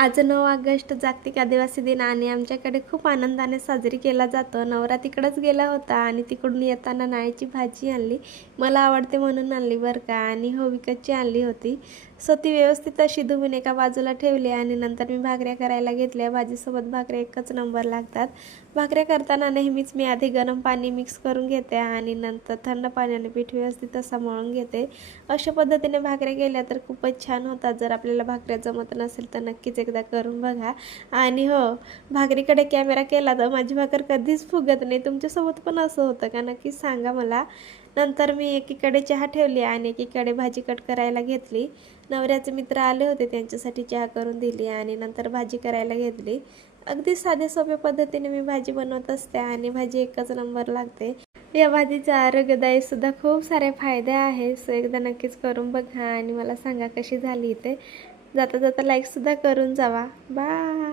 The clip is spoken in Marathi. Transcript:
आज 9 ऑगस्ट जागतिक आदिवासी दिन आणि आमच्याकडे खूप आनंदाने साजरी केला जातो। नवरा तिकडंच गेला होता आणि तिकडून येताना नाळीची भाजी आणली। मला आवडते म्हणून आणली बरं का, आणि हो विकतची आणली होती। सो ती व्यवस्थित अशी धुवून एका बाजूला ठेवली आणि नंतर मी भाकऱ्या करायला घेतल्या। भाजीसोबत भाकऱ्या एकच नंबर लागतात। भाकऱ्या करताना नेहमीच मी आधी गरम पाणी मिक्स करून घेते आणि नंतर थंड पाण्याने पीठ व्यवस्थित असा मळून घेते। अशा पद्धतीने भाकऱ्या केल्या तर खूपच छान होतात। जर आपल्याला भाकऱ्या जमत नसेल तर नक्कीच एकदा करून बघा। आणि हो, भाकरीकडे कॅमेरा केला तर माझी भाकर कधीच फुगत नाही। तुमच्यासोबत पण असं होतं का? नक्कीच सांगा मला। नंतर मी एकीकडे चहा ठेवली आणि एकीकडे भाजी कट करायला घेतली। नवऱ्याचे मित्र आले होते, त्यांच्यासाठी चहा करून दिली आणि नंतर भाजी करायला घेतली। अगदी साध्या सोप्या पद्धतीने मी भाजी बनवत असते आणि भाजी एकच नंबर लागते। या भाजीचा आरोग्यदायी सुद्धा खूप सारे फायदे आहेत। सो एकदा नक्कीच करून बघा आणि मला सांगा कशी झाली ते। जाता जाता लाईक सुद्धा करून जावा। बाय।